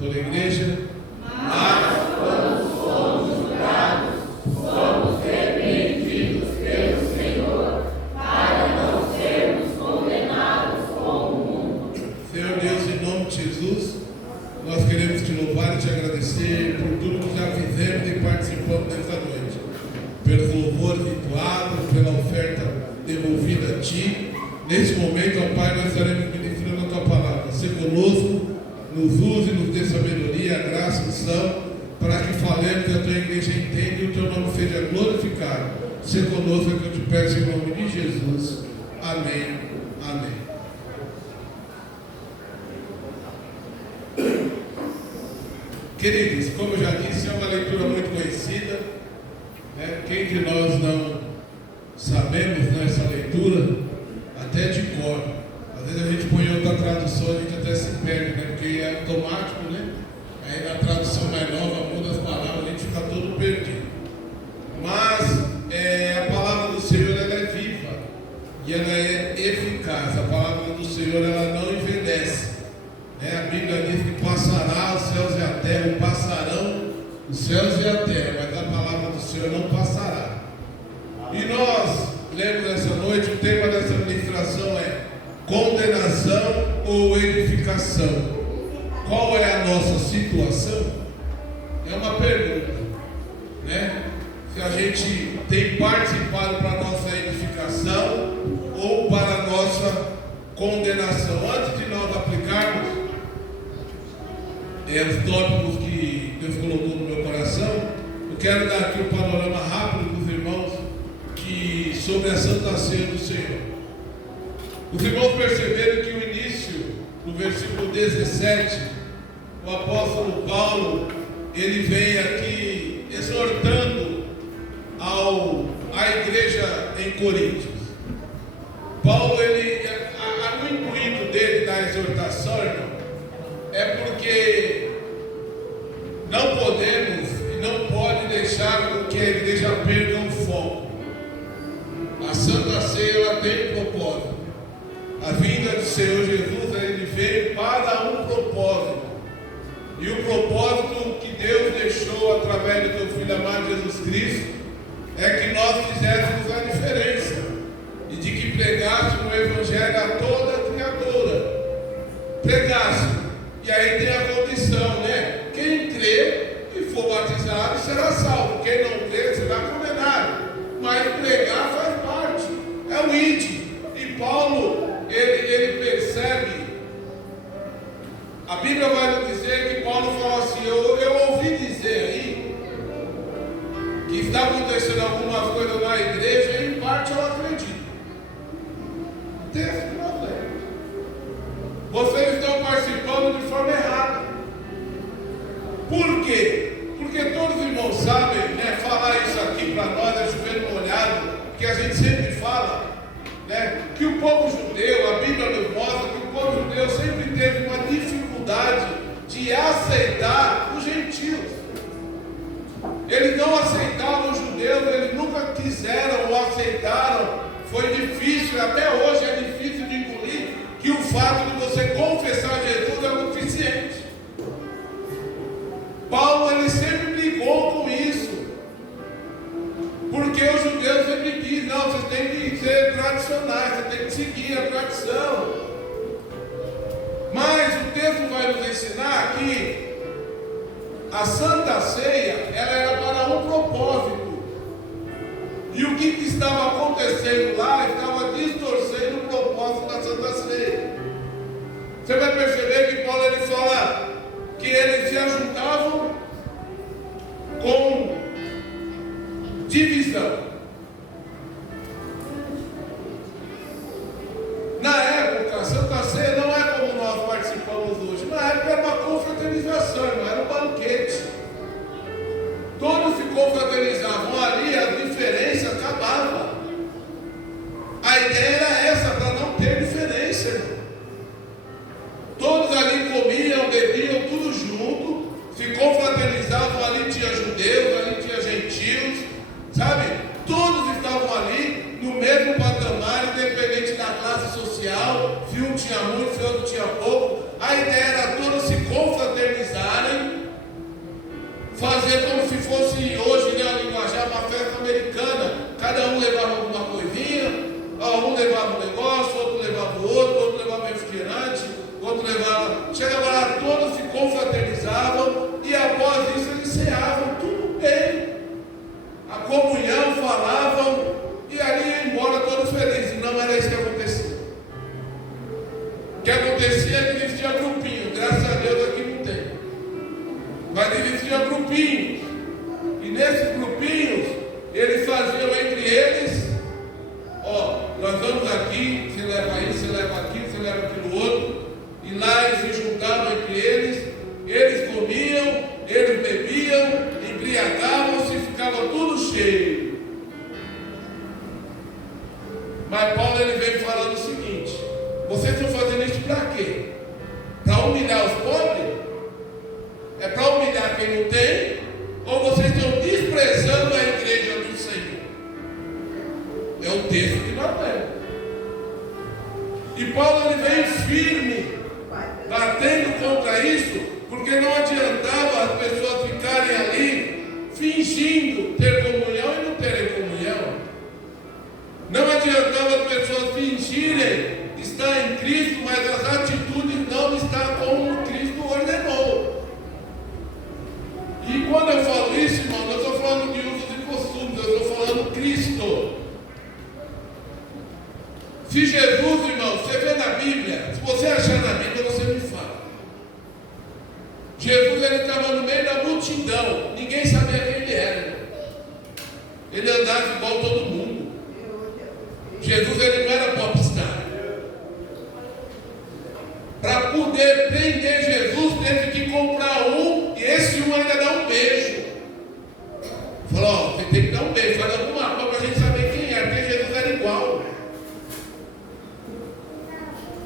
Toda a igreja. Mas quando somos julgados, somos repreendidos pelo Senhor, para não sermos condenados com o mundo. Senhor Deus, em nome de Jesus, nós queremos te louvar e te agradecer por tudo que já fizemos e participamos dessa noite, pelos louvores entoados, pela oferta devolvida a ti. Neste momento, ó Pai, nós estaremos ministrando a tua palavra. Se conosco, nos use, nos dê sabedoria, graça e unção, para que falemos e a tua igreja entenda e o teu nome seja glorificado. Se conosco, é que eu te peço em nome de Jesus. Amém. Amém. Queridos, como eu já disse, é uma leitura muito conhecida, né? Quem de nós não sabemos nessa leitura, até de cor? Às vezes a gente põe outra tradução, a gente até se perde, né? Porque é automático, né? Aí na tradução mais nova muda as palavras, a gente fica todo perdido. Mas a palavra do Senhor, ela é viva e ela é eficaz. A palavra do Senhor, ela não envelhece. A Bíblia diz que passará os céus e a terra, passarão os céus e a terra, mas a palavra do Senhor não passará. E nós lemos essa noite, o tema dessa ministração é condenação ou edificação. Qual é a nossa situação? É uma pergunta, né? Se a gente tem participado para a nossa edificação ou para a nossa condenação. Antes de nós aplicarmos os tópicos que Deus colocou no meu coração, eu quero dar aqui um panorama rápido dos irmãos sobre a Santa Ceia do Senhor. Os irmãos perceberam que o início, no versículo 17, o apóstolo Paulo, ele vem aqui exortando a igreja em Coríntios. Paulo, o intuito dele da exortação, irmão, é porque não podemos e não pode deixar que a igreja perca o foco. A Santa Ceia, ela tem propósito. A vinda do Senhor Jesus, ele veio para um propósito. E o propósito que Deus deixou através do seu Filho amado Jesus Cristo é que nós fizéssemos a diferença e de que pregássemos o Evangelho a toda a criatura. Pregássemos. E aí tem a condição, né? Quem crê e for batizado será salvo. Quem não crê será condenado. Mas pregar faz parte. É o id. E Paulo, ele percebe. A Bíblia vai nos dizer que Paulo fala assim: eu ouvi dizer aí que está acontecendo algumas coisas na igreja, e em parte eu acredito. Texto que nós lemos. Vocês estão participando de forma errada. Por quê? Porque todos os irmãos sabem, né? Falar isso aqui para nós é chover no molhado, que a gente sempre fala, né? Que o povo judeu, a Bíblia nos mostra que o povo judeu sempre teve uma dificuldade de aceitar os gentios. Eles não aceitavam os judeus, eles nunca quiseram ou aceitaram. Foi difícil, até hoje é difícil de engolir que o fato de você confessar Jesus é o suficiente. Paulo, ele sempre brigou com isso, porque os judeus sempre dizem: não, vocês têm que ser tradicionais, você tem que seguir a tradição. Mas o texto vai nos ensinar que a Santa Ceia, ela era para um propósito. E o que estava acontecendo lá estava distorcendo o propósito da Santa Ceia. Você vai perceber que Paulo, ele fala que eles se ajuntavam com divisão. Na época, a Santa Ceia não é como nós participamos hoje. Na época era uma confraternização, não era um banquete. Todos se confraternizavam ali, a diferença acabava. A ideia era essa, para não ter diferença, irmão. Todos ali comiam, bebiam, tudo junto, se confraternizavam. Ali tinha judeus, ali tinha gentios, sabe? Todos estavam ali no mesmo patamar, independente da classe social, se um tinha muito, se outro tinha pouco. A a ideia era todos se confraternizarem, fazer como se fosse hoje, né, a linguajar, uma festa americana. Cada um levava alguma coisinha, um levava um negócio, outro levava o outro levava refrigerante, outro levava. Chegava lá, todos se confraternizavam e após isso eles ceavam, tudo bem. A comunhão, falavam e ali iam embora todos felizes. Não era isso que acontecia. O que acontecia é que existia grupinho. Graças a Deus aqui não tem. Mas existia grupinhos. E nesses grupinhos, eles faziam entre eles: nós vamos aqui, você leva isso, você leva aquilo, você leva aquilo outro. E lá eles se juntavam entre eles comiam, eles bebiam, embriagavam-se e ficava tudo cheio. Mas Paulo ele veio falando o seguinte: vocês estão fazendo isso para quê? Para humilhar os pobres? É para humilhar quem não tem? Ou vocês estão desprezando a igreja do Senhor? É o texto que nós lemos. E Paulo ele veio firme, batendo contra isso, porque não adiantava as pessoas ficarem ali fingindo ter comunhão e não terem comunhão. Não adiantava as pessoas fingirem estar em Cristo, mas as atitudes não estão como Cristo ordenou. E quando eu falo isso, irmão, não estou falando de usos e costumes, eu estou falando Cristo. Se Jesus, irmão, você vê na Bíblia, se você achar na Bíblia, você me fala. Jesus ele estava no meio da multidão, ninguém sabia quem ele era. Ele andava igual todo mundo. Jesus ele não era popstar. Para poder prender Jesus, teve que comprar um, e esse um ainda dá um beijo. Falou: você tem que dar um beijo, faz alguma coisa para a gente saber quem é, porque Jesus era igual.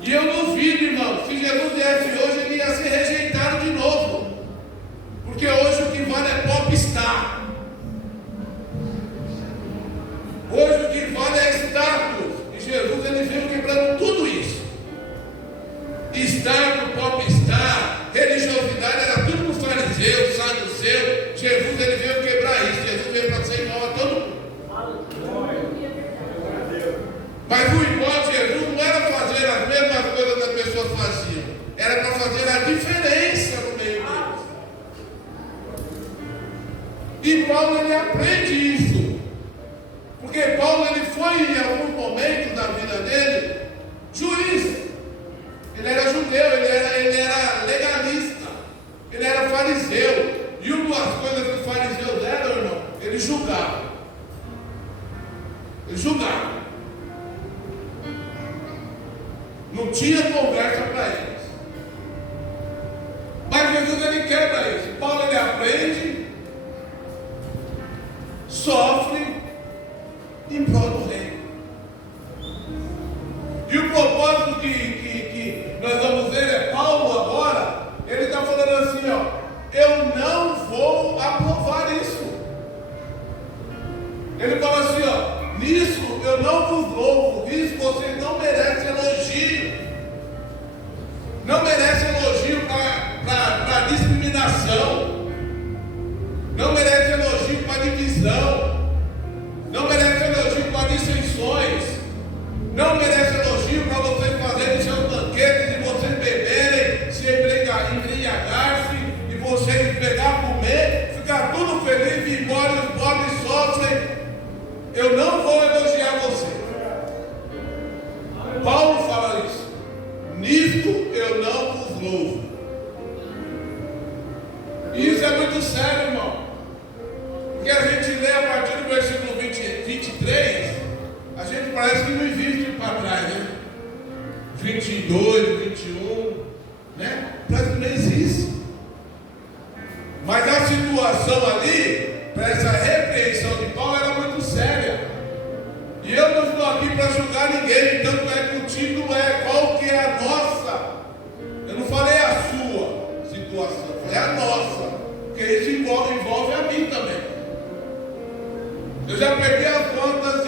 E eu duvido, irmão, se Jesus viesse hoje, ele ia ser rejeitado de novo. Porque hoje o que vale é popstar. Hoje o que vale é status. E Jesus ele veio quebrando tudo isso. Status, popstar, religiosidade, era tudo no fariseu, saduceu. Jesus ele veio quebrar isso. Jesus veio para ser igual a todo mundo. Mas o igual a Jesus não era fazer as mesmas coisas que as pessoas faziam. Era para fazer a diferença no meio deles. E Paulo ele aprende isso. Porque Paulo ele foi em alguns momentos da vida dele juiz. Ele era judeu, ele era legalista, ele era fariseu. E uma das coisas que os fariseus eram, irmão, eles julgavam. Eles julgavam. Não tinha conversa para eles. Mas Jesus ele quebra isso. Paulo ele aprende, sofre em prol do reino. E o propósito que nós vamos ver é Paulo agora, ele está falando assim, eu não vou aprovar isso. Ele fala assim, nisso eu não vos louvo, nisso vocês não merecem elogio. Não merece elogio para discriminação. Não merece elogio para divisão. Não merece elogio para dissensões. Não merece elogio para vocês fazerem seus banquetes e vocês beberem, se embriagar-se e vocês pegar, comer, ficar tudo feliz e ir embora e os pobres sofrem. Eu não vou elogiar você. Paulo fala isso. Nisto eu não vos louvo. Isso é muito sério, irmão. Porque a gente lê a partir do versículo 23, a gente parece que não existe para trás, né? 22, 21, né? Parece que não existe. Mas a situação ali, para essa repreensão de Paulo, era muito séria. E eu não estou aqui para julgar ninguém, tanto é que o título é qual que é a nossa. Eu não falei a sua situação, eu falei a nossa, porque isso envolve a mim também. Eu já peguei as contas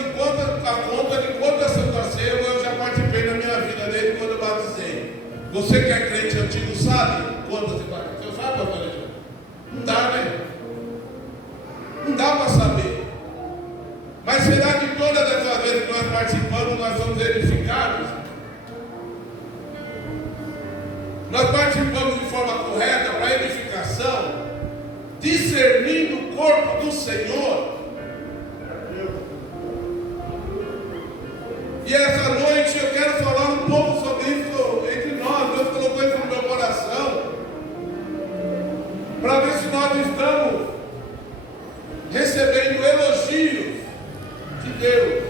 a conta de quantas Santa Ceia eu já participei na minha vida desde quando eu batizei. Você que é crente antigo sabe quantas você batizou? Você sabe, pastor Alexandre? Não dá, né? Não dá para saber. Mas será que todas essas vezes que nós participamos, nós somos edificados? Nós participamos de forma correta para edificação, discernindo o corpo do Senhor. E essa noite eu quero falar um pouco sobre isso entre nós. Deus colocou isso no meu coração, para ver se nós estamos recebendo elogios de Deus.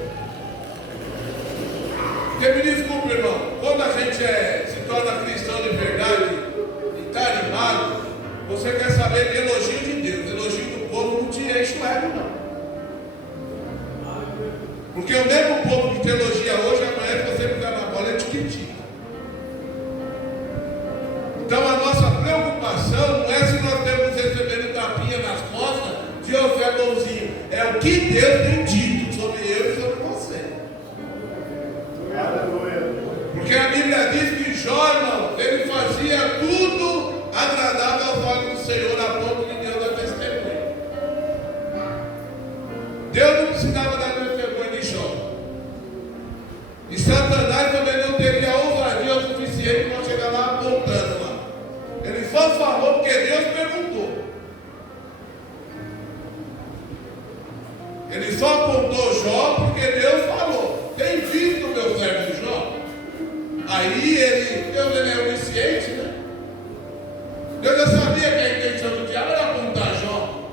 Porque me desculpe, irmão, quando a gente se torna cristão de verdade e está animado, você quer saber de elogio de Deus. Elogio do povo não te enche o ego, não. Porque o mesmo povo que te elogia hoje, amanhã, se você ficar na bola, ele te critica. Então a nossa preocupação não é se nós temos recebendo tapinha nas costas de José bonzinho, é o que Deus tem dito sobre eu e sobre você. Porque a Bíblia diz que Jó, irmão, ele fazia tudo agradável aos olhos do Senhor, a ponto de Deus dar testemunho. Deus não precisava dar testemunho de Jó. E Satanás também não teria ousadia o suficiente para chegar lá apontando lá. Ele só falou porque Deus perguntou. Ele só apontou Jó porque Deus falou. Tem visto o meu servo Jó? Aí Deus é onisciente, né? Deus já sabia que a intenção do diabo era apontar Jó.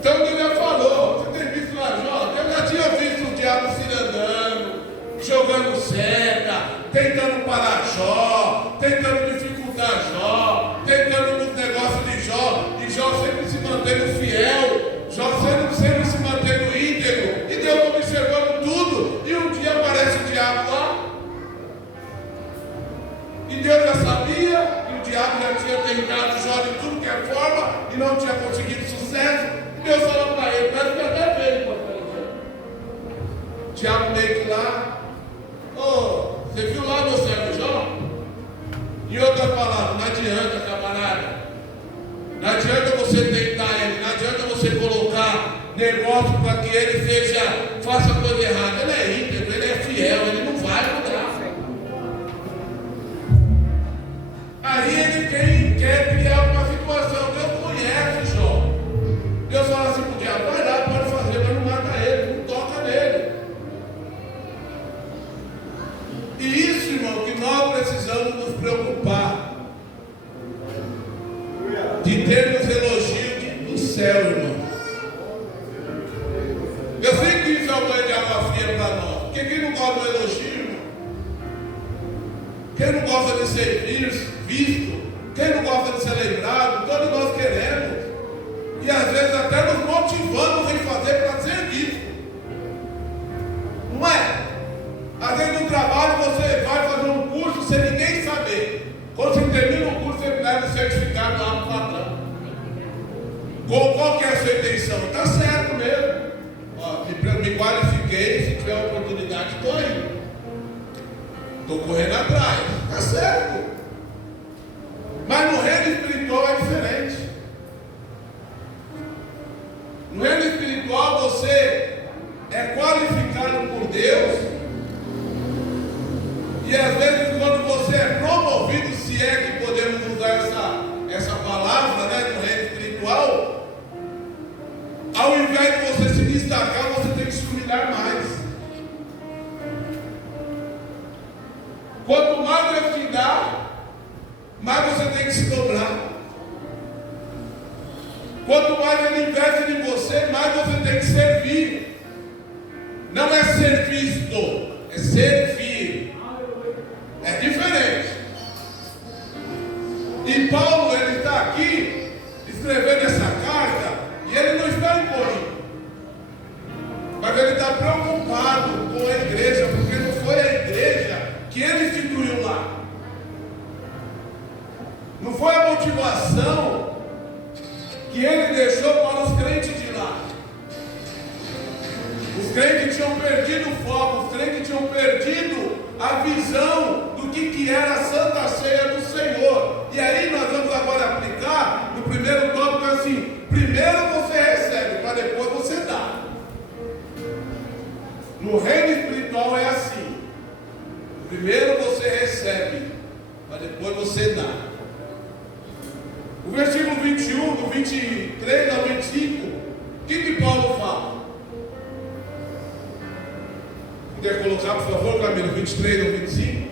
Então Deus já falou. Você tem visto lá Jó? Deus já tinha visto o diabo se andando, jogando seta, tentando parar Jó, tentando dificultar Jó, tentando nos negócios de Jó, e Jó sempre se mantendo fiel, Jó sempre se mantendo íntegro, e Deus observando tudo, e um dia aparece o diabo lá, e Deus já sabia, e o diabo já tinha tentado Jó de tudo que é forma, e não tinha conseguido sucesso. Deus falou para ele, parece que até veio, o diabo meio que lá, você viu lá meu servo Jó? Em outras palavras, não adianta, camarada. Não adianta você tentar ele, não adianta você colocar negócio para que ele faça coisa errada. Ele é íntegro, ele é fiel, ele não vai mudar. Aí ele quer criar uma situação. Deus conhece Jó. Deus fala assim para o diabo, vai lá, pode fazer, mas não mata ele, não toca nele. E isso, irmão, que nós precisamos nos preocupar de termos elogio do céu, irmão. Eu sei que isso é um banho de água fria para nós. Porque quem não gosta do elogio, irmão? Quem não gosta de ser visto? Quem não gosta de ser lembrado? Todos nós queremos. E às vezes até nos motivamos em fazer para ser visto. Não é? Às vezes no trabalho você vai fazer um curso sem ninguém saber. Quando você termina o curso, você leva o certificado lá para o patrão. Qual que é a sua intenção? Está certo mesmo. Me qualifiquei, se tiver oportunidade, estou aí. Estou correndo atrás. Está certo. Mas no reino espiritual é diferente. No reino espiritual você é qualificado por Deus. E às vezes quando você é promovido, se é que podemos usar essa palavra, né, no reino espiritual, ao invés de você se destacar, você tem que se humilhar mais. Quanto mais Deus te dá, mais você tem que se dobrar. Quanto mais Ele investe em você, mais você tem que servir. Não é ser visto, é servir. É diferente. E Paulo, ele está aqui escrevendo essa carta, e ele não está em Corinto, mas ele está preocupado com a igreja, porque não foi a igreja que ele instituiu lá. Não foi a motivação que ele deixou para os crentes de lá. Os crentes tinham perdido o foco, os crentes tinham perdido a visão do que era a Santa Ceia do Senhor. E aí nós vamos agora aplicar no primeiro tópico assim: primeiro você recebe, para depois você dá. No reino espiritual é assim: primeiro você recebe, para depois você dá. O versículo 21, do 23 ao 25, o que Paulo fala? Quer colocar, por favor, Camilo, 23 ao 25?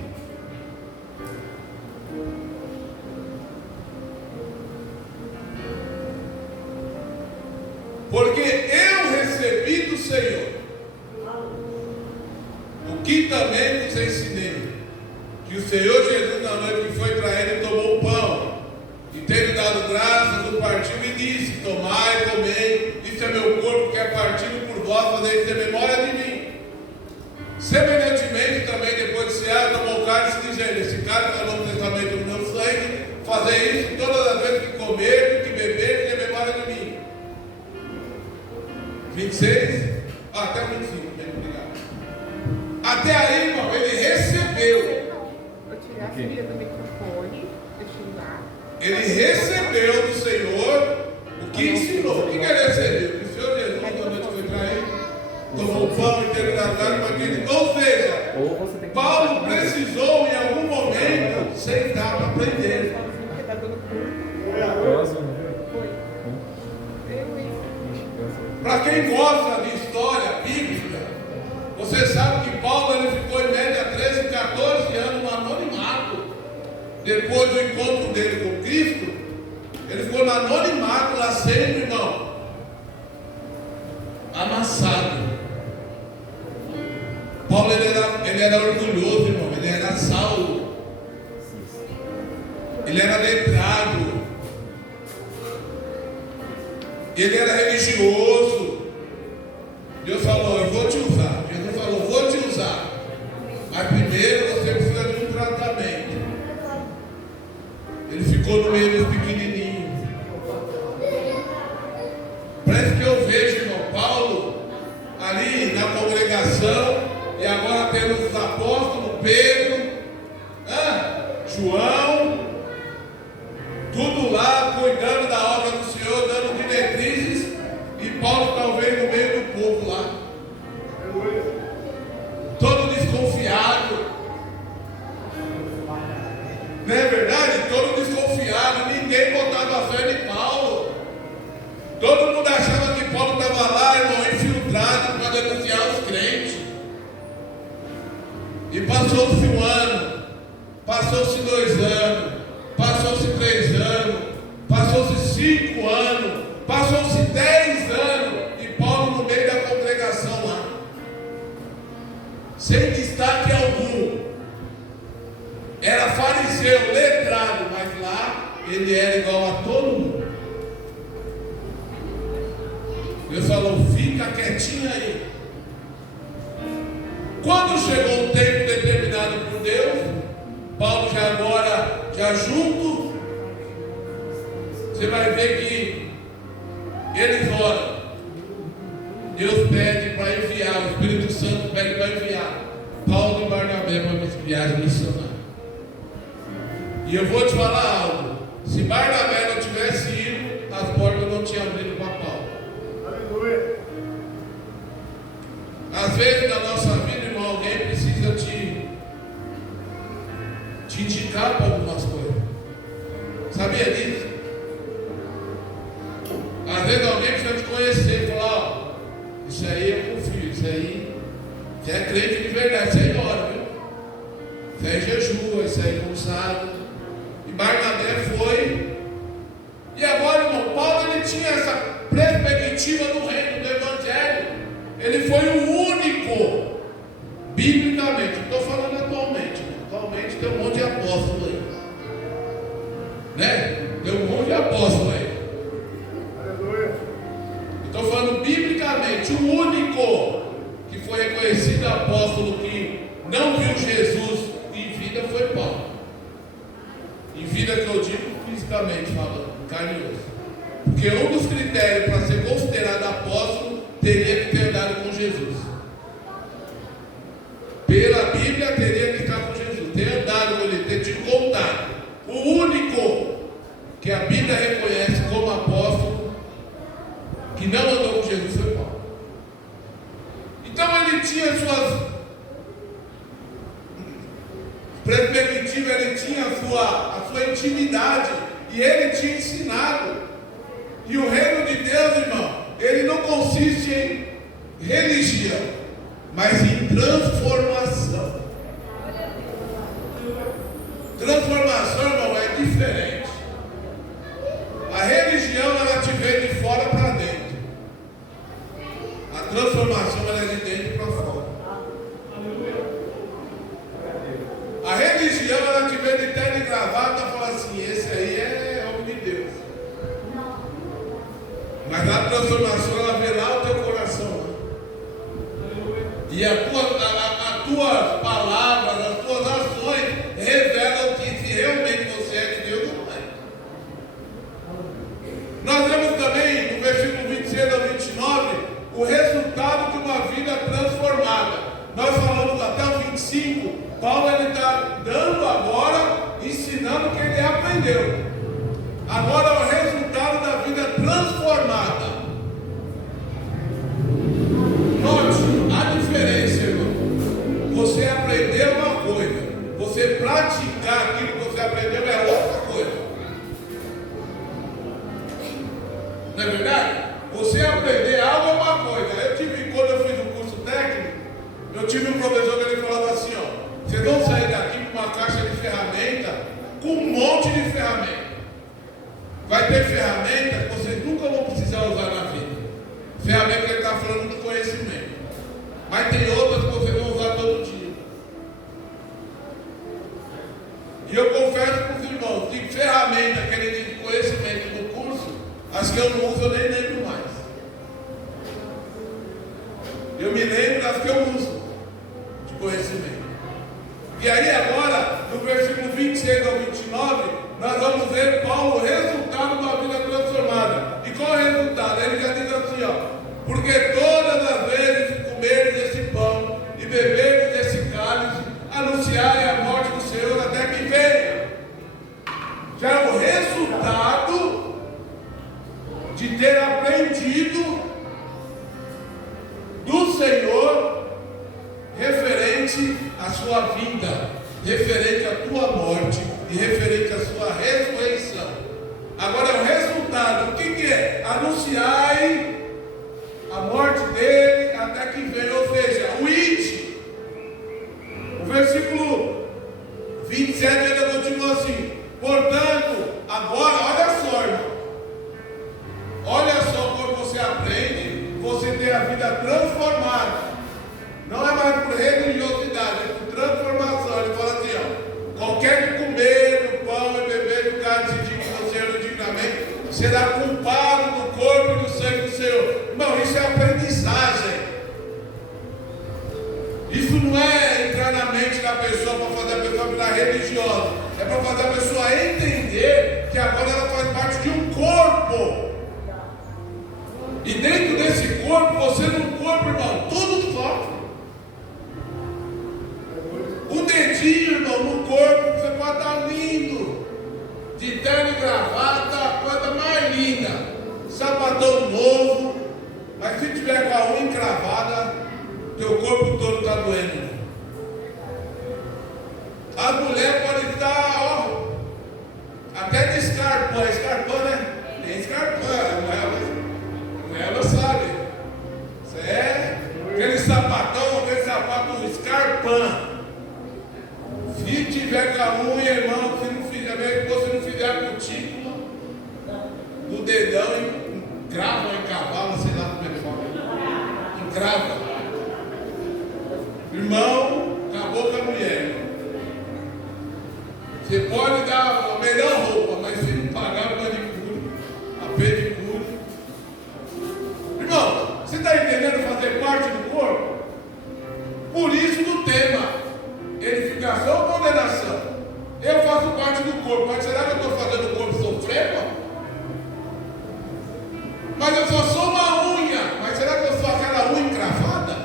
Porque eu recebi do Senhor o que também vos ensinei, que o Senhor Jesus, na noite que foi para ele, tomou o pão, e tendo dado graças, o partiu e disse: tomai, comei, isso é meu corpo que é partido por vós, fazei isso em memória de mim. Semelhantemente, também depois de cear, tomou o cálice, dizendo: esse cálice é o Novo Testamento do meu sangue, fazei isso todas as vezes que comer, que beber, em memória de mim. 26, até o 25, bem obrigado. Até aí, irmão, ele recebeu. Eu tirar a filha do microfone, deixa eu lá. Ele recebeu do Senhor o que ensinou. O que ele recebeu? Que o Senhor Jesus, na noite que foi para ele, tomou o pão e teve dado para aquele. Ou seja, Paulo precisou em algum momento sentar para aprender. Para quem gosta de história bíblica, você sabe que Paulo ele ficou em média 13, 14 anos no anonimato. Depois do encontro dele com Cristo, ele ficou no anonimato lá sempre, irmão, amassado. Paulo ele era orgulhoso, irmão, ele era Saulo, ele era letrado, ele era religioso. Deus falou: eu vou te usar. Jesus falou: vou te usar, mas primeiro você precisa de um tratamento. Ele ficou no meio dos pequenininhos. Parece que eu vejo, irmão, Paulo ali na congregação, e agora temos os apóstolos Pedro, João, tudo lá cuidando da obra do Senhor, dando diretrizes, e Paulo talvez no meio do povo lá, todo desconfiado, não é verdade? Todo desconfiado, ninguém botava fé em Paulo, todo mundo achava que Paulo estava lá, irmão, infiltrado para denunciar os crentes. E passou-se um ano, passou-se 2 anos, passou-se 3 anos, passou-se 5 anos, passou-se 10 anos, e Paulo no meio da congregação lá, sem destaque algum. Era fariseu, letrado, mas lá ele era igual a todo mundo. Deus falou: fica quietinho aí. Quando chegou um tempo determinado por Deus, Paulo já junto, você vai ver que eles oram. Deus pede para enviar, o Espírito Santo pede para enviar Paulo e Barnabé para uma viagem missionária. E eu vou te falar algo: se Barnabé não tivesse ido, as portas não tinham abrido para Paulo. Aleluia. Às vezes na nossa vida, irmão, alguém precisa te indicar para algumas coisas. Sabia disso? Às vezes alguém precisa te conhecer e falar: ó, isso aí eu confio, isso aí é crente de verdade, isso aí ora, viu? Isso aí jejua, isso aí consagra. E Barnabé foi. E agora, irmão, Paulo ele tinha essa perspectiva do reino, do evangelho. Ele foi o único, biblicamente, não estou falando atualmente, né? Atualmente tem um monte de apóstolo aí, né? Tem um monte de apóstolo aí. Estou falando biblicamente, o único que foi reconhecido apóstolo que não viu Jesus em vida foi Paulo. Em vida que eu digo fisicamente falando, carne e osso. Porque um dos critérios para ser considerado apóstolo teria que ter andado com Jesus. Pela Bíblia teria que Bíblia reconhece como apóstolo que não andou com Jesus foi Paulo. Então ele tinha suas perspectivas, ele tinha a sua intimidade, e ele tinha ensinado. E o reino de Deus, irmão, ele não consiste em religião, mas em transformação. Transformação, irmão, é diferente. A religião, ela te vem de fora para dentro. A transformação, ela é de dentro para fora. A religião, ela te vem de terno e gravata e fala assim: esse aí é homem de Deus. Mas a transformação, ela vê lá o teu coração. Né? E as tuas palavras, as tuas ações revelam que se realmente você é de Deus ou não é. Nós vemos também no versículo 26 ao 29 o resultado de uma vida transformada. Nós falamos até o 25. Paulo está dando agora, ensinando o que ele aprendeu. Agora é o resultado da vida transformada. Note a diferença, irmão. Você aprendeu uma coisa, você praticar aquilo que você aprendeu é outra coisa. Não é verdade? Você aprender algo é uma coisa. Quando eu fiz o curso técnico, eu tive um professor que ele falava assim: ó, vocês vão sair daqui com uma caixa de ferramenta, com um monte de ferramenta. Vai ter ferramentas que vocês nunca vão precisar usar na vida. Ferramenta que ele está falando do conhecimento. Mas tem outras que vocês vão usar todo dia. E eu confesso para os irmãos que ferramenta que ele diz de conhecimento no curso, as que eu não uso eu nem lembro mais. Eu me lembro das que eu uso de conhecimento. E aí agora, no versículo 26 ao 29, nós vamos ver Paulo, o resultado da vida transformada. E qual é o resultado? Ele já diz assim, ó: porque todas as vezes que comerdes esse pão e beberdes desse cálice, anunciai a morte do Senhor até que venha. Já é o resultado de ter aprendido do Senhor referente à sua vida, referente à tua morte e referente à sua ressurreição. Agora é o resultado. O que é? Anunciai a morte dele até que venha. Ou seja, o ide. O versículo 27 ainda continua assim: portanto, agora, olha só, irmão, olha só como você aprende, você tem a vida transformada. Não é mais por religiosidade, é por transformação. Ele fala assim, ó: qualquer que comer do pão e beber do cálice digno do Senhor indignamente, será culpado do corpo e do sangue do Senhor. Irmão, isso é aprendizagem. Isso não é entrar na mente da pessoa para fazer a pessoa virar religiosa. É para fazer a pessoa entender que agora ela faz parte de um corpo. E dentro desse corpo, você num corpo, irmão, tudo sofre. Um dedinho, irmão, no corpo, você pode estar lindo, de terno e gravata, a coisa mais linda, sapatão novo, mas se tiver com a unha encravada, teu corpo todo está doendo. A mulher pode estar, ó, até de escarpão. Escarpão, né? Tem escarpão, ela sabe. Isso é aquele sapatão, aquele sapato escarpão. Se tiver com a unha, irmão, se não fizer, você não fizer a cutícula do dedão, encrava, encavalo, sei lá como é que fala. Encrava. Irmão, acabou com a mulher. Você pode dar a melhor roupa, mas se não pagar a manicure, a pedicure. Irmão, você está entendendo fazer parte do corpo? Por isso do tema, edificação ou condenação. Eu faço parte do corpo, mas será que eu estou fazendo o corpo sofrer, irmão? Mas eu só sou uma unha, mas será que eu sou aquela unha encravada?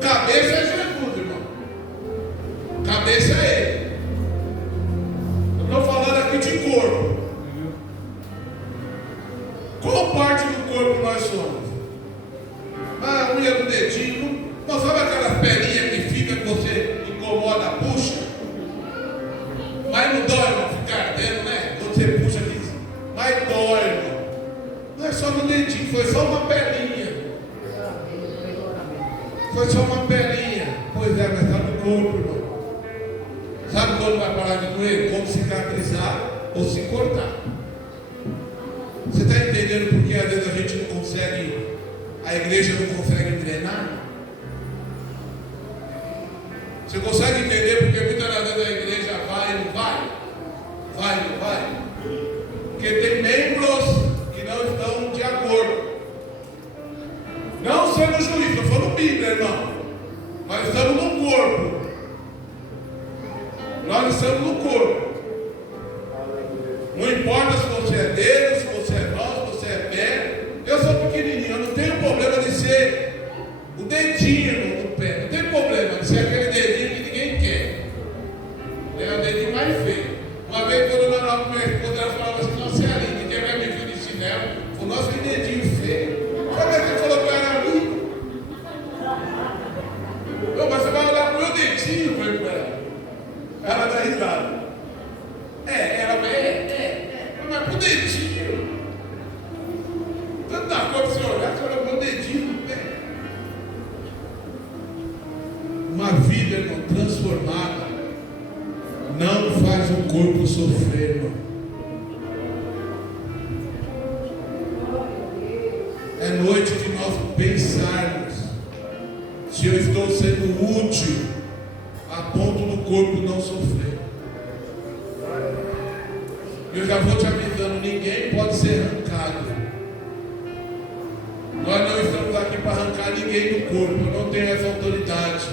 Cabeça é Jesus, irmão. Cabeça é Ele. Eu estou falando aqui de corpo. unha do dedinho, não sabe aquelas pelinhas que fica que você incomoda, puxa? Mas não dói, não fica ardendo, né? Quando você puxa aqui, mas dói, irmão. Não é só no dedinho, foi só uma pelinha. Foi só uma pelinha. Pois é, mas está no corpo, irmão. Sabe quando vai parar de doer? Quando cicatrizar ou se cortar. Você está entendendo por que às vezes a gente não consegue, a igreja não consegue engrenar? Você consegue entender porque muitas das vezes a igreja vai e não vai? Vai e não vai? Porque tem membros que não estão de acordo. Não sendo juiz, estou falando Bíblia, irmão. Nós estamos no corpo. Nós estamos no corpo. Não importa se você é dedo, se você é mão, se você é pé. Eu sou pequenininho, eu não tenho problema de ser o dedinho no pé. Não tem problema de ser aquele dedinho que ninguém quer. É o dedinho mais feio. Uma vez quando eu não quando ela falava assim, nossa, é linda, ninguém vai me vir de chinelo. O nosso que dedinho feio. Sabe que você falou que eu era lindo? Não, mas você vai olhar pro meu dedinho, foi para ela. Ela dá risada. Mas pro dedinho. Tanta coisa pra você olhar, você olha pro meu dedinho no pé. Uma vida, irmão, transformada não faz o corpo sofrer, irmão. É noite de nós pensarmos se eu estou sendo útil a ponto do corpo não sofrer. Eu já vou te avisando, ninguém pode ser arrancado. Nós não estamos aqui para arrancar ninguém do corpo, eu não tenho essa autoridade.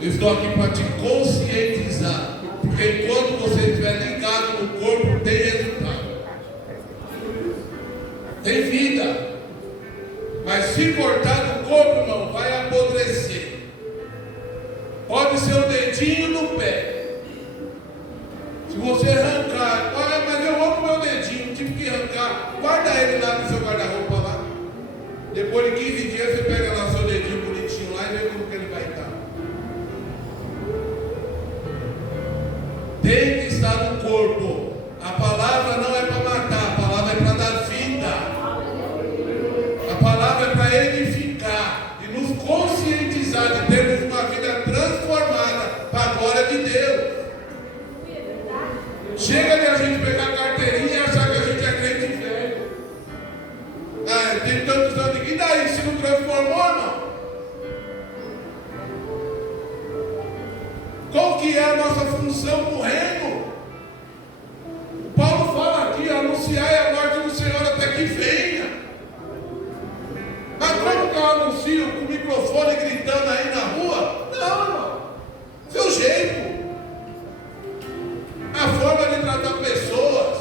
Eu estou aqui para te conscientizar, porque enquanto você estiver ligado no corpo, tem resultado. Tem vida. Mas se cortar do corpo, irmão, vai apodrecer. Pode ser o dedinho no pé. Se você arrancar, olha, mas eu amo meu dedinho, tive que arrancar, guarda ele lá no seu guarda-roupa lá. Depois de 15 dias você pega lá seu dedinho bonitinho lá e vê como que ele vai estar. Tem que estar no corpo. A palavra não é para matar, a palavra é para dar vida. A palavra é para edificar e nos conscientizar de termos uma vida transformada para a glória de Deus. Chega de a gente pegar a carteirinha e achar que a gente é crente velho. Tem tantos anos aqui, e daí se não transformou, irmão? Qual que é a nossa função no reino? O Paulo fala aqui, anunciai a morte do Senhor até que venha. Mas como que eu anuncio com o microfone gritando aí na rua? Não, irmão. Seu jeito. A forma de tratar pessoas,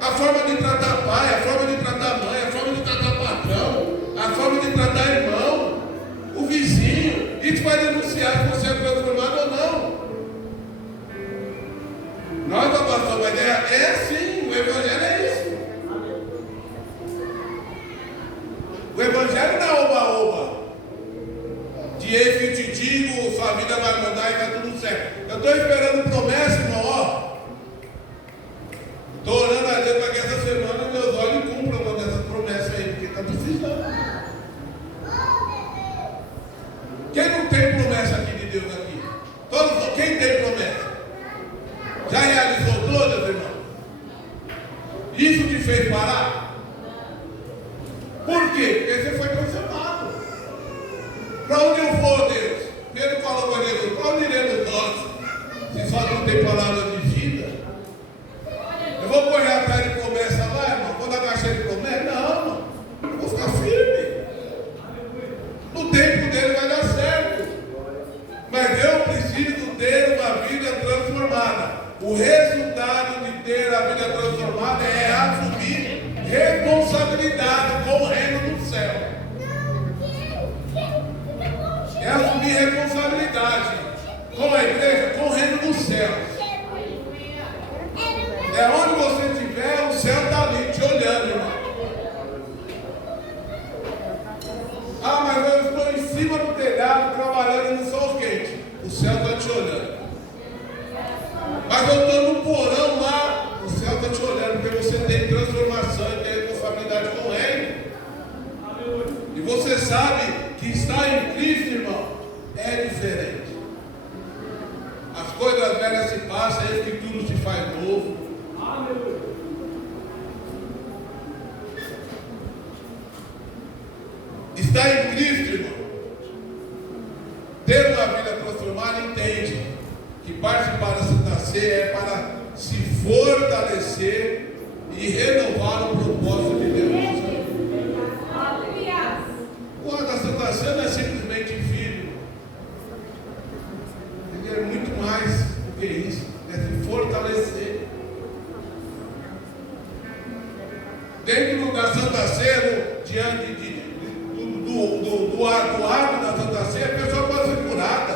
a forma de tratar pai, a forma de tratar mãe, a forma de tratar patrão, a forma de tratar irmão, o vizinho, isso vai denunciar se você é transformado ou não. Nós, pastor, mas é sim, o evangelho é isso. O evangelho não é oba-oba. De eis que te digo, sua vida vai mudar e está tudo certo. Eu estou esperando promessa, irmão, ó. Estou orando a Deus para que essa semana meus olhos cumpram uma dessas promessas aí, porque está precisando. Quem não tem promessa aqui de Deus aqui? Todos, quem tem promessa? Já realizou todas, irmão? Isso te fez parar? Por quê? Porque você foi transformado. Para onde eu vou, Deus? Pedro falou para Jesus, para onde iremos nós? Se só não tem palavra de vida. Eu vou correr atrás de promessa lá, irmão? Vou dar caixa de promessa? Não, irmão. Eu vou ficar firme. No tempo dele vai dar certo. Mas eu preciso ter uma vida transformada. O resultado de ter a vida transformada é assumir responsabilidade com o reino do céu. É assumir responsabilidade com a igreja, com o reino do céu. É onde você estiver, o céu está ali te olhando, irmão. cima do telhado, trabalhando no sol quente. O céu está te olhando. Mas eu estou no porão lá, o céu está te olhando, porque você tem transformação e tem responsabilidade com Ele. E você sabe que estar em Cristo, irmão, é diferente. As coisas velhas se passam, eis que tudo se faz novo. Estar em Cristo, irmão, ter uma vida transformada, entende que participar da Santa Ceia é para se fortalecer e renovar o propósito de Deus. O da Santa Ceia não é simplesmente filho, ele é muito mais do que isso, é se fortalecer. Dentro da Santa Ceia, diante do ato da Santa Ceia, a pessoa pode ser curada,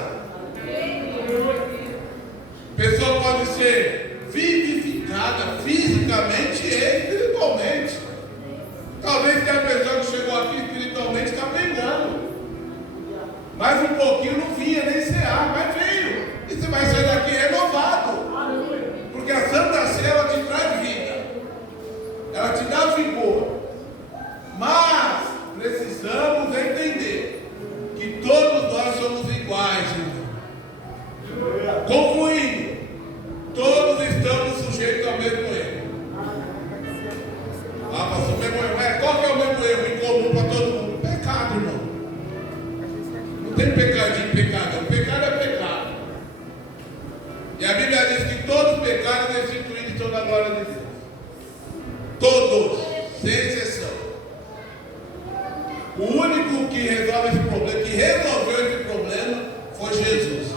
a pessoa pode ser vivificada fisicamente e espiritualmente. Talvez tenha pessoa que chegou aqui espiritualmente está pegando, mas um pouquinho não vinha nem cear, mas veio, e você vai sair daqui renovado, porque a Santa Ceia ela te traz vida, ela te dá vigor. Mas precisamos entender que todos nós somos iguais, irmão. Concluindo, todos estamos sujeitos ao mesmo erro. Ah, pastor, mesmo erro. Qual que é o mesmo erro em comum para todo mundo? Pecado, irmão. Não tem pecadinho, pecado. Pecado é pecado. E a Bíblia diz que todos os pecados destituídos estão na glória de Deus. Todos, sem exceção. O único que resolve esse problema, que resolveu esse problema, foi Jesus. O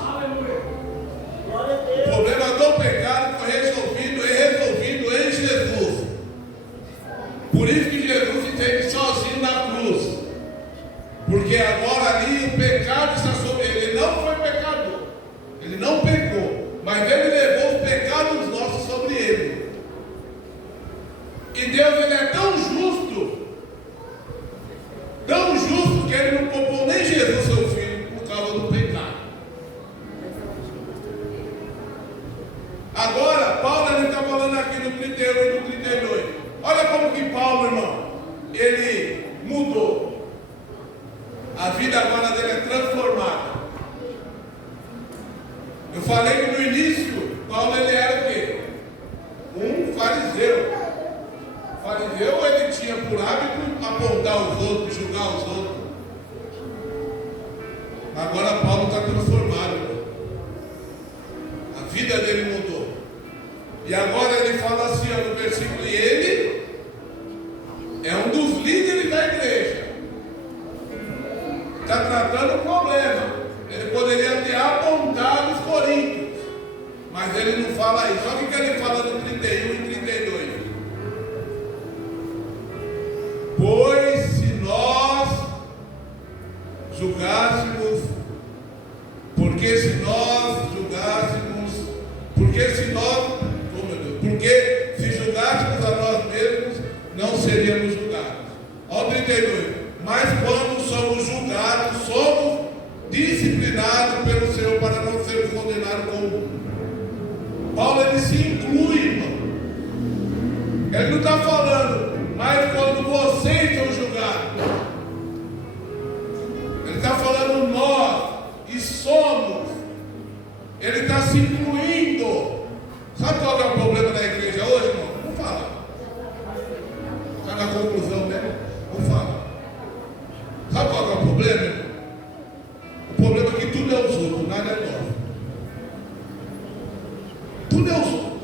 problema do pecado foi resolvido em Jesus. Por isso que Jesus se teve sozinho na cruz. Porque agora ali o pecado está sobre ele. Ele não foi pecador. Ele não pecou. Mas ele levou os pecados nossos sobre ele. E Deus, ele é tão justo que ele não poupou nem Jesus, seu filho, por causa do pecado. Agora, Paulo está falando aqui no 31 e no 32. Olha como que Paulo, irmão, ele mudou. A vida agora dele é transformada. Eu falei que no início, Paulo ele era o quê? Um fariseu. Fariseu, ele tinha por hábito apontar os outros, julgar os outros. Agora Paulo está transformado. A vida dele mudou. E agora ele fala assim, ó, no versículo, e ele é um dos líderes da igreja. Está tratando o problema. Ele poderia ter apontado os coríntios, mas ele não fala isso. Olha o que ele fala no 31 e 32. Pois se nós julgássemos, porque se julgássemos a nós mesmos, não seríamos julgados. Olha o 32. Mas quando somos julgados, somos disciplinados pelo Senhor para não sermos condenados com o mundo. Paulo ele se inclui, irmão. Ele não está falando, mas quando vocês são julgados. Ele está falando nós, e somos. Ele está se incluindo. Sabe qual é o problema da igreja hoje, irmão? Vamos falar. Está na conclusão mesmo? Vamos falar. Sabe qual é o problema, irmão? O problema é que tudo é os outros, nada é nosso. Tudo é os outros.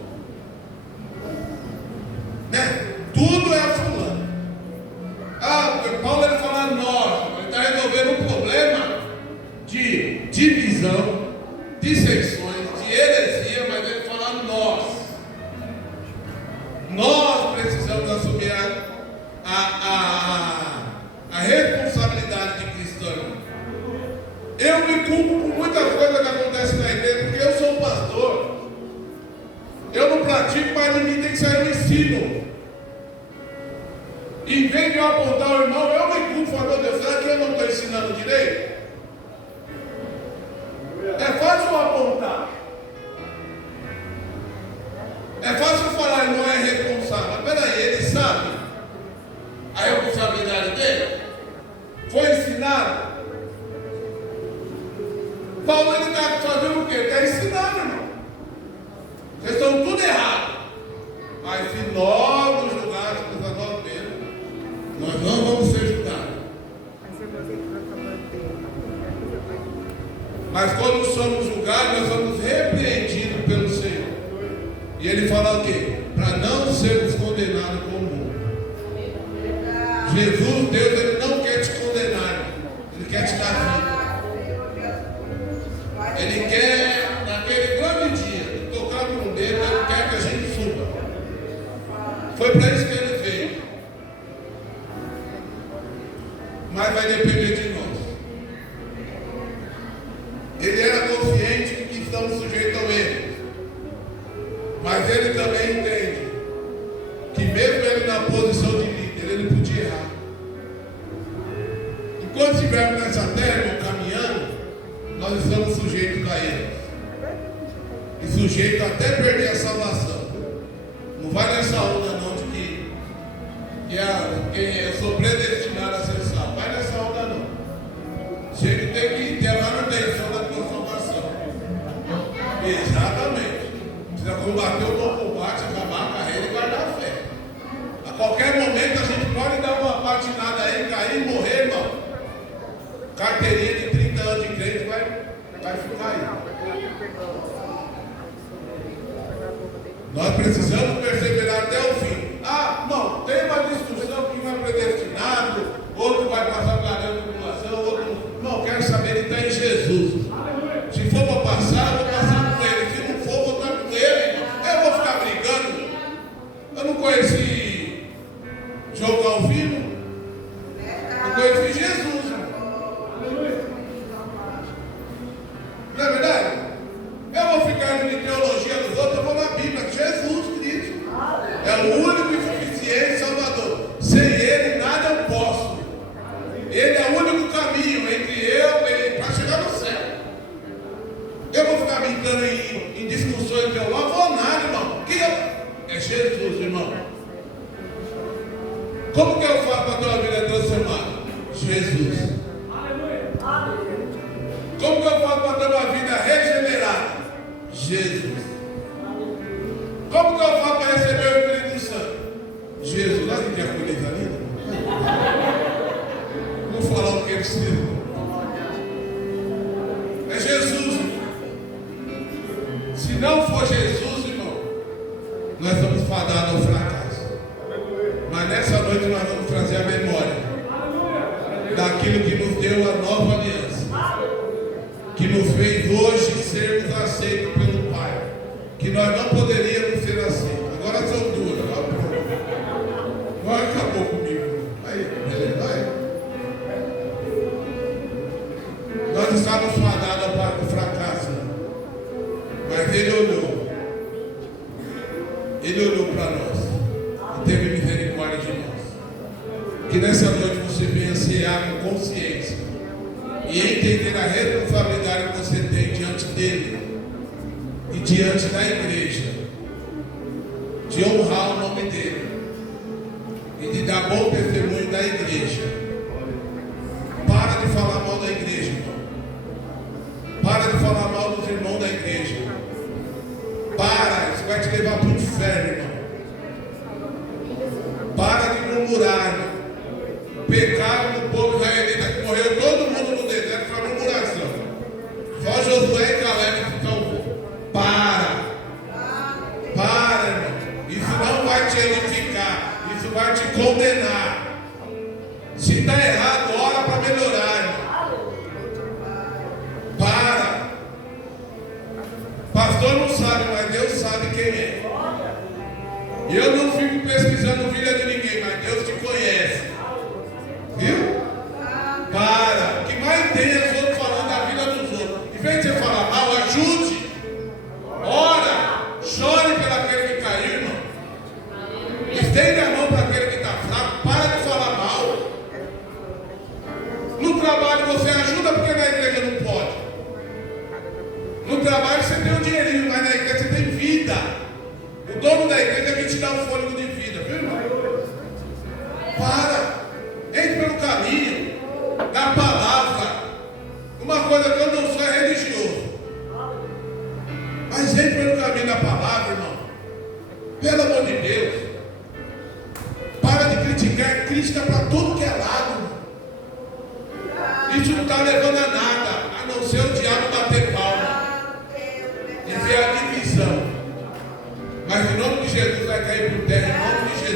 Né? Tudo é a fulano. Porque Paulo ele fala nós, ele está resolvendo um problema de divisão, dissensões, de heresia, mas ele fala nós. Nós precisamos assumir a responsabilidade de cristão. Eu me culpo por muita coisa que acontece na igreja, porque eu sou pastor. Eu não pratico, mas em mim tem que sair no ensino. Em vez de eu apontar o irmão, eu me culpo, falo, meu Deus, será que eu não estou ensinando direito? ensinado? Paulo ele está fazendo o quê? Ele está ensinando, irmão. Vocês estão tudo errado. Mas se nós nos julgássemos a nós mesmos, nós não vamos ser julgados. Mas quando somos julgados, nós somos repreendidos pelo Senhor. E ele fala o quê? Para não sermos condenados com o mundo. Jesus, Deus, ele não quer te condenar. Ele quer te dar vida. Ele quer, naquele grande dia, tocar no dedo, ele quer que a gente suba. Foi para isso que ele veio. Mas vai depender de nós. Ele era consciente de que estamos sujeitos ao erro. Mas ele também entende que mesmo ele na posição de líder, ele podia errar. Enquanto estivermos nessa terra, irmão, caminhando, nós estamos sujeitos a erros. E sujeitos até perder a salvação. Não vai nessa onda não de que eu sou predestinado a ser salvo. Vai nessa onda não. Chega tem que ter a manutenção da tua salvação. Exatamente. Precisa combater o bom combate, acabar a carreira e guardar a fé. A qualquer momento a gente pode dar uma patinada aí, cair e morrer, irmão. Carteirinha de 30 anos de crente vai ficar aí. Nós precisamos perseverar até o fim. Ah, não, tem uma discussão que um é predestinado, outro vai passar pela grande tribulação, outro não. Quero saber ele está em Jesus. Se for para passar, eu vou passar com ele. Se não for, eu vou estar com ele. Eu vou ficar brigando. Eu não conheci jogo ao vivo. Eu conheci Jesus. Não é verdade? Eu vou ficar de teologia dos outros, eu vou na Bíblia. Jesus Cristo é o único e suficiente Salvador. Sem Ele nada eu posso. Ele é o único caminho entre eu e Ele para chegar no céu. Eu vou ficar brincando em discussões teológicas, não vou nada, irmão. Que é Jesus, irmão. Como que eu faço para ter uma vida transformada? Jesus. Como que eu faço para ter uma vida regenerada? Jesus. Como que eu faço para receber o Espírito Santo? Jesus. Olha que coisa linda. Vou falar o que ele precisa. É Jesus. Se não for Jesus, irmão, nós estamos fadados ao fracasso. Mas nessa noite nós vamos trazer a memória daquilo que nos deu a nova aliança, que nos fez hoje sermos aceitos pelo Pai, que nós não poderíamos ser aceitos. Agora são duas. Agora acabou comigo. Aí, beleza? Aí. Nós estávamos fadados ao fracasso, mas Ele olhou. Ele olhou para nós e teve misericórdia de nós. Que nessa noite você venha cear com consciência e entender a responsabilidade que você tem diante dele e diante da igreja, de honrar o nome dele e de dar bom testemunho da igreja. Para de falar mal da igreja, irmão. Para de falar mal dos irmãos da igreja. Para, isso vai te levar para o inferno, irmão. Para de murmurar, irmão. Pecado no povo israelita que morreu todo mundo no deserto para murmuração. Só Josué e Caleb que salvou. Para, irmão. Isso não vai te edificar. Isso vai te condenar. Se está errado, ora para melhorar, irmão. Para. Pastor não sabe, mas Deus sabe quem é. Eu não fico pesquisando vida de ninguém, mas Deus te conhece. Viu? Para. O que mais tem é os outros falando da vida dos outros. Em vez de você falar mal, ajude. Ora. Chore pelo aquele que caiu, irmão. Estende a mão para aquele que está fraco. Para de falar mal. No trabalho você ajuda porque na igreja não pode. No trabalho você tem um dinheirinho, mas na igreja você tem vida. O dono da igreja é que te dá um fôlego de vida, viu, irmão? Para. Entre pelo caminho da palavra. crítica para todo que é lado. Isso não está levando a